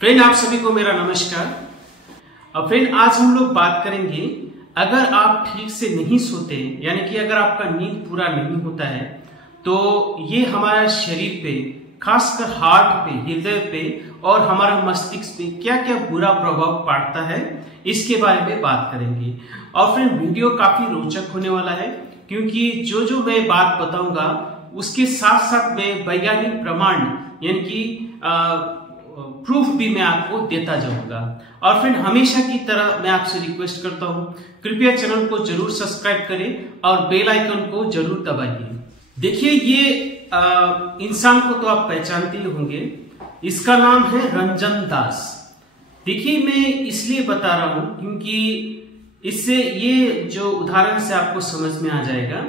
Friend, आप सभी को मेरा नमस्कार। अब फ्रेंड, आज हम लोग बात करेंगे, अगर आप ठीक से नहीं सोते, यानी कि अगर आपका नींद पूरा नहीं होता है, तो ये हमारा शरीर पे, खासकर हार्ट पे, हृदय पे और हमारा मस्तिष्क पे क्या क्या बुरा प्रभाव पड़ता है, इसके बारे में बात करेंगे। और फ्रेंड, वीडियो काफी रोचक होने वाला है, क्योंकि जो मैं बात बताऊंगा उसके साथ साथ मैं वैज्ञानिक प्रमाण यानी कि प्रूफ भी मैं आपको देता जाऊंगा। और फ्रेंड, हमेशा की तरह मैं आपसे रिक्वेस्ट करता हूं, कृपया चैनल को जरूर सब्सक्राइब करें और बेल आइकन को जरूर दबाइए। देखिए, ये इंसान को तो आप पहचानते ही होंगे, इसका नाम है रंजन दास। देखिए, मैं इसलिए बता रहा हूं क्योंकि इससे ये जो उदाहरण से आपको समझ में आ जाएगा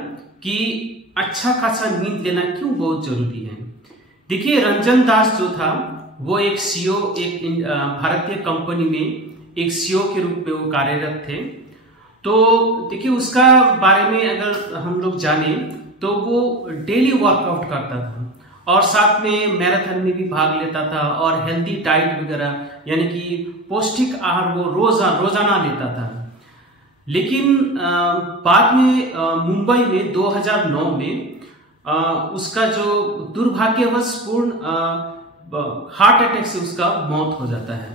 कि अच्छा खासा नींद लेना क्यों बहुत जरूरी है। देखिए, रंजन दास जो था वो एक सीईओ, एक भारतीय कंपनी में एक सीईओ के रूप में वो कार्यरत थे। तो देखिए, उसका बारे में अगर हम लोग जाने तो वो डेली वर्कआउट करता था और साथ में मैराथन में भी भाग लेता था और हेल्दी डाइट वगैरह यानी कि पौष्टिक आहार वो रोजाना लेता था। लेकिन बाद में मुंबई में 2009 में उसका जो दुर्भाग्यवशपूर्ण हार्ट अटैक से उसका मौत हो जाता है।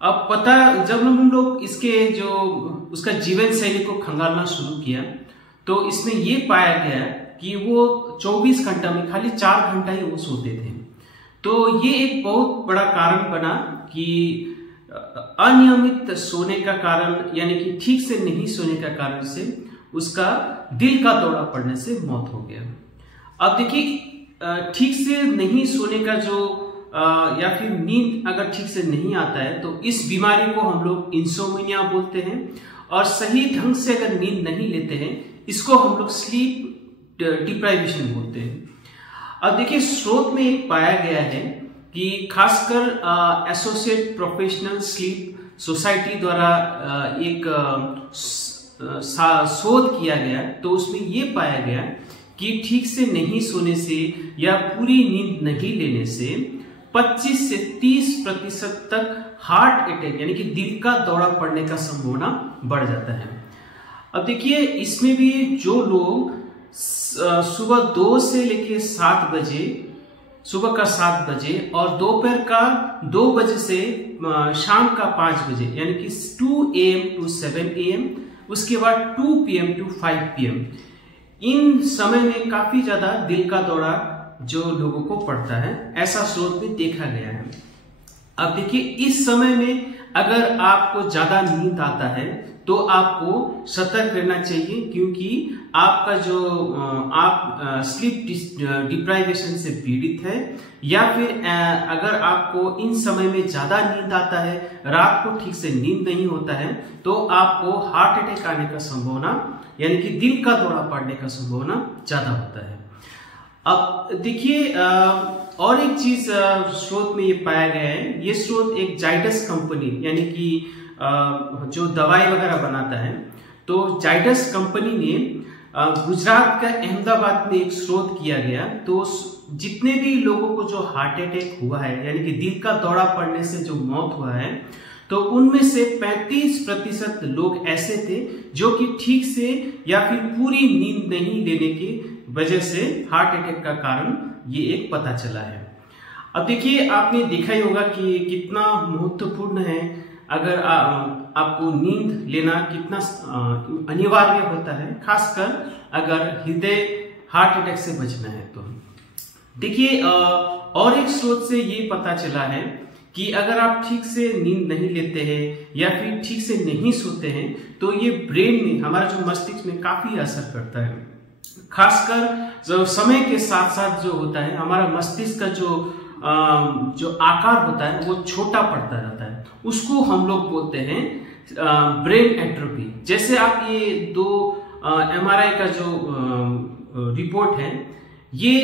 अब जब हम लोग इसके जो उसका जीवन शैली को खंगालना शुरू किया, तो इसमें ये पाया गया कि वो 24 घंटा में खाली 4 घंटा ही वो सोते थे। तो ये एक बहुत बड़ा कारण बना कि अनियमित सोने का कारण, यानी कि ठीक से नहीं सोने का कारण से उसका दिल का दौरा पड़ने से मौत हो गया। अब देखिए, ठीक से नहीं सोने का जो या फिर नींद अगर ठीक से नहीं आता है, तो इस बीमारी को हम लोग इंसोम्निया बोलते हैं। और सही ढंग से अगर नींद नहीं लेते हैं, इसको हम लोग स्लीप डिप्राइवेशन बोलते हैं। अब देखिए, शोध में एक पाया गया है कि खासकर एसोसिएट प्रोफेशनल स्लीप सोसाइटी द्वारा एक शोध किया गया, तो उसमें यह पाया गया कि ठीक से नहीं सोने से या पूरी नींद नहीं लेने से 25 से 30% तक हार्ट अटैक यानी कि दिल का दौरा पड़ने का संभावना बढ़ जाता है। अब देखिए, इसमें भी जो लोग सुबह 2 से लेके 7 बजे, सुबह का 7 बजे और दोपहर का 2 बजे से शाम का 5 बजे, यानी कि 2 AM to 7 AM, उसके बाद 2 PM to 5 PM, इन समय में काफी ज्यादा दिल का दौरा जो लोगों को पड़ता है, ऐसा शोध में देखा गया है। अब देखिए, इस समय में अगर आपको ज्यादा नींद आता है तो आपको सतर्क रहना चाहिए, क्योंकि आपका जो आप स्लीप डिप्राइवेशन से पीड़ित है, या फिर अगर आपको इन समय में ज्यादा नींद आता है, रात को ठीक से नींद नहीं होता है, तो आपको हार्ट अटैक आने का संभावना यानी कि दिल का दौरा पड़ने का संभावना ज्यादा होता है। अब देखिए, और एक चीज शोध में ये पाया गया है, ये शोध एक जाइडस कंपनी यानी कि जो दवाई वगैरह बनाता है, तो जाइडस कंपनी ने गुजरात का अहमदाबाद में एक शोध किया गया। तो जितने भी लोगों को जो हार्ट अटैक हुआ है यानी कि दिल का दौरा पड़ने से जो मौत हुआ है, तो उनमें से 35% लोग ऐसे थे जो कि ठीक से या फिर पूरी नींद नहीं लेने की वजह से हार्ट अटैक का कारण ये एक पता चला है। अब देखिए, आपने देखा ही होगा कि कितना महत्वपूर्ण है, अगर आपको नींद लेना कितना अनिवार्य होता है, खासकर अगर हृदय हार्ट अटैक से बचना है। तो देखिए, और एक स्रोत से ये पता चला है कि अगर आप ठीक से नींद नहीं लेते हैं या फिर ठीक से नहीं सोते हैं, तो ये ब्रेन में, हमारा जो मस्तिष्क में काफी असर करता है। खासकर जो समय के साथ साथ जो होता है, हमारा मस्तिष्क का जो आकार होता है वो छोटा पड़ता जाता है, उसको हम लोग बोलते हैं ब्रेन एट्रोफी। जैसे आप ये 2 MRI का जो रिपोर्ट है, ये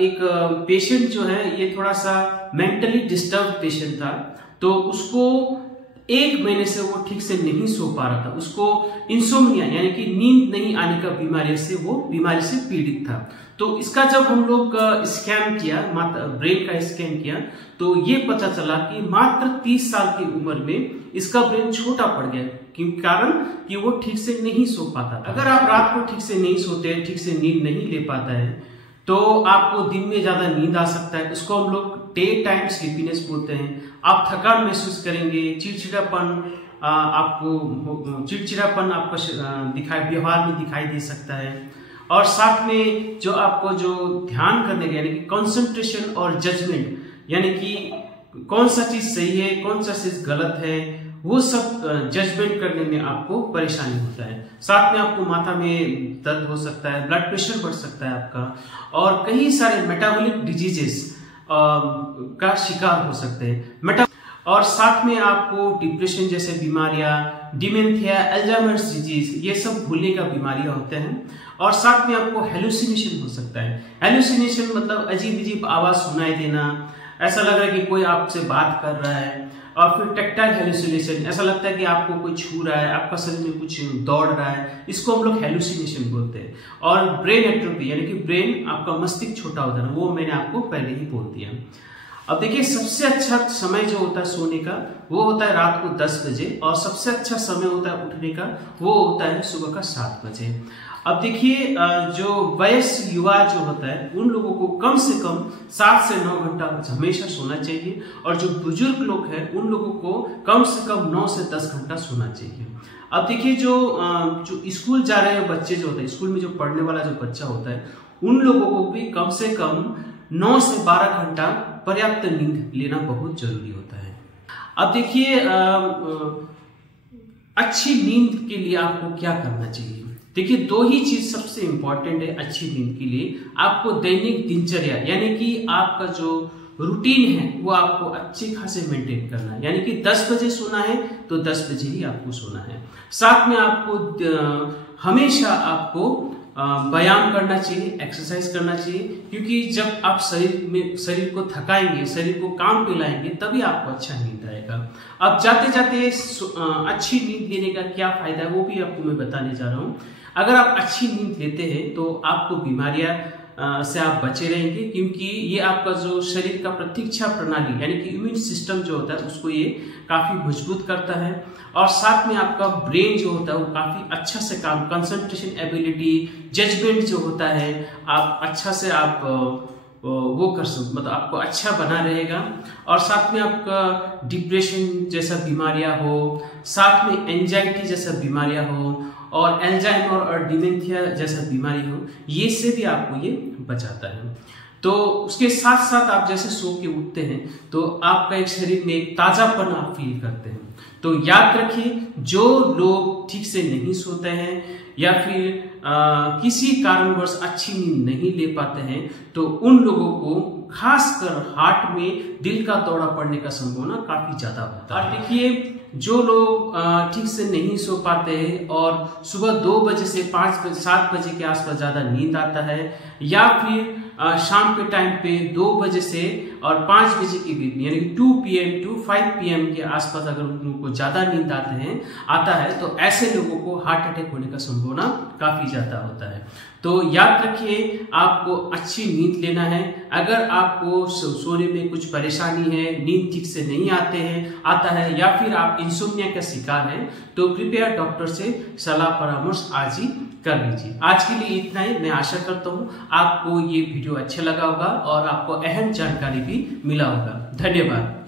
एक पेशेंट जो है, ये थोड़ा सा मेंटली डिस्टर्ब पेशेंट था, तो उसको 1 महीने से वो ठीक से नहीं सो पा रहा था, उसको इंसोम्निया यानी कि नींद नहीं आने का बीमारी से पीड़ित था। तो इसका जब हम लोग स्कैन किया, ब्रेन का स्कैन किया, तो ये पता चला कि मात्र 30 साल की उम्र में इसका ब्रेन छोटा पड़ गया, क्योंकि कारण कि वो ठीक से नहीं सो पाता था। अगर आप रात को ठीक से नहीं सोते, ठीक से नींद नहीं ले पाता है, तो आपको दिन में ज्यादा नींद आ सकता है। उसको हम लोग डे टाइम स्लीपीनेस बोलते हैं। आप थकान महसूस करेंगे, चिड़चिड़ापन आपका व्यवहार में दिखाई दे सकता है। और साथ में जो आपको जो ध्यान करने का यानी कि कंसंट्रेशन और जजमेंट, यानी कि कौन सा चीज सही है, कौन सा चीज गलत है, वो सब जजमेंट करने में आपको परेशानी होता है। साथ में आपको माथा में दर्द हो सकता है, ब्लड प्रेशर बढ़ सकता है आपका, और कई सारे मेटाबॉलिक डिजीजेस का शिकार हो सकते हैं। और साथ में आपको डिप्रेशन जैसे बीमारियां, डिमेंशिया, अल्जाइमर्स डिजीज, ये सब भूलने का बीमारियां होते हैं। और साथ में आपको हेलुसिनेशन हो सकता है। हेलुसिनेशन मतलब अजीब अजीब आवाज सुनाई देना, ऐसा लग रहा है कि कोई आपसे बात कर रहा है। और फिर टेक्टाइल हेलुसिनेशन, ऐसा लगता है कि आपको कोई छू रहा है, आपका शरीर में कुछ दौड़ रहा है, इसको हम लोग हेलुसिनेशन बोलते हैं। और ब्रेन एट्रोफी यानी कि ब्रेन आपका मस्तिष्क छोटा होता है, वो मैंने आपको पहले ही बोल दिया। अब देखिए, सबसे अच्छा समय जो होता है सोने का वो होता है रात को 10 बजे, और सबसे अच्छा समय होता है उठने का वो होता है सुबह का 7 बजे। अब देखिए, जो वयस्क युवा जो होता है उन लोगों को कम से कम 7 से 9 घंटा हमेशा सोना चाहिए, और जो बुजुर्ग लोग हैं उन लोगों को कम से कम 9 से 10 घंटा सोना चाहिए। अब देखिए, जो स्कूल जा रहे बच्चे जो होते हैं, स्कूल में जो पढ़ने वाला जो बच्चा होता है, उन लोगों को भी कम से कम 9 से 12 घंटा पर्याप्त नींद लेना बहुत जरूरी होता है। अब देखिए, अच्छी नींद के लिए आपको क्या करना चाहिए। देखिए, 2 ही चीज सबसे इंपॉर्टेंट है अच्छी नींद के लिए। आपको दैनिक दिनचर्या यानी कि आपका जो रूटीन है वो आपको अच्छे खासे मेंटेन करना है। यानी कि 10 बजे सोना है तो 10 बजे ही आपको सोना है। साथ में आपको हमेशा आपको व्यायाम करना चाहिए, एक्सरसाइज करना चाहिए, क्योंकि जब आप शरीर को थकाएंगे, शरीर को काम पे लाएंगे, तभी आपको अच्छा नींद आएगा। अब जाते जाते अच्छी नींद लेने का क्या फायदा है वो भी आपको मैं बताने जा रहा हूँ। अगर आप अच्छी नींद लेते हैं तो आपको बीमारियां से आप बचे रहेंगे, क्योंकि ये आपका जो शरीर का प्रतिरक्षा प्रणाली यानी कि इम्यून सिस्टम जो होता है उसको ये काफी मजबूत करता है। और साथ में आपका ब्रेन जो होता है वो काफी अच्छा से काम, कंसंट्रेशन एबिलिटी, जजमेंट जो होता है आप अच्छा से आप वो कर सकते, मतलब आपको अच्छा बना रहेगा। और साथ में आपका डिप्रेशन जैसा बीमारियां हो, साथ में एंजाइटी जैसा बीमारियां हो, और एल्जाइमर और डिमेंशिया जैसा बीमारी हो, ये से भी आपको ये बचाता है। तो उसके साथ साथ आप जैसे सो के उठते हैं तो आपका एक शरीर में एक ताजापन आप फील करते हैं। तो याद रखिए, जो लोग ठीक से नहीं सोते हैं या फिर किसी कारणवश अच्छी नींद नहीं ले पाते हैं, तो उन लोगों को खासकर हार्ट में दिल का दौरा पड़ने का संभावना काफी ज्यादा होता है। और देखिए, जो लोग ठीक से नहीं सो पाते हैं और सुबह 2 बजे से 7 बजे के आसपास ज्यादा नींद आता है, या फिर शाम के टाइम पे 2 बजे से और 5 बजे के बीच यानी 2 PM to 5 PM के आसपास अगर उनको ज्यादा नींद आता है तो ऐसे लोगों को हार्ट अटैक होने का संभावना काफी ज्यादा होता है। तो याद रखिए, आपको अच्छी नींद लेना है। अगर आपको सोने में कुछ परेशानी है, नींद ठीक से नहीं आता है या फिर आप इंसोम्निया का शिकार हैं, तो कृपया डॉक्टर से सलाह परामर्श आज ही कर लीजिए। आज के लिए इतना ही। मैं आशा करता हूँ आपको ये वीडियो अच्छा लगा होगा और आपको अहम जानकारी भी मिला होगा। धन्यवाद।